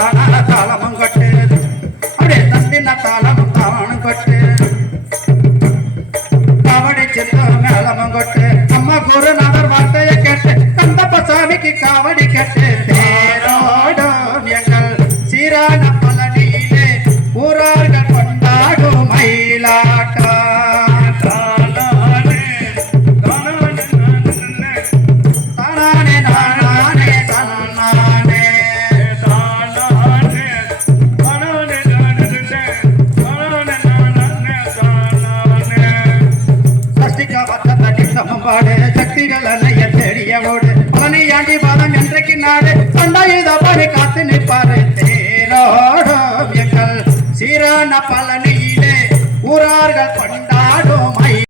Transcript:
ತಾಳನ ತಾಳಮಂ ಕಟ್ಟೆ ಅಡೆ ತಂದಿನ ತಾಳಮಂ ತಾವಣ ಕಟ್ಟೆ ತಾವಣಿ ಚಿತ್ತ ಮೇಳಮಂ ಕಟ್ಟೆ ಅಮ್ಮ ಗುರುನಾಥರ್ ವಾರ್ತೆಯ ಕೆಟ್ಟೆ ಕಂದಪ್ಪ ಸ್ವಾಮಿಗೆ ಕಾವಡಿ ಕೆಟ್ಟೆ தேரோடும் எங்கள் சீரான சாப்பாடு சக்திகள் அன்னைய தெரியவோடு பனையாண்டி பாதம் என்றைக்கு நாடு. பண்டாயுத பணி காத்து நிற்பாரு. தேரோடும் எங்கள் சீரான பழனியிலே. ஊரார்கள்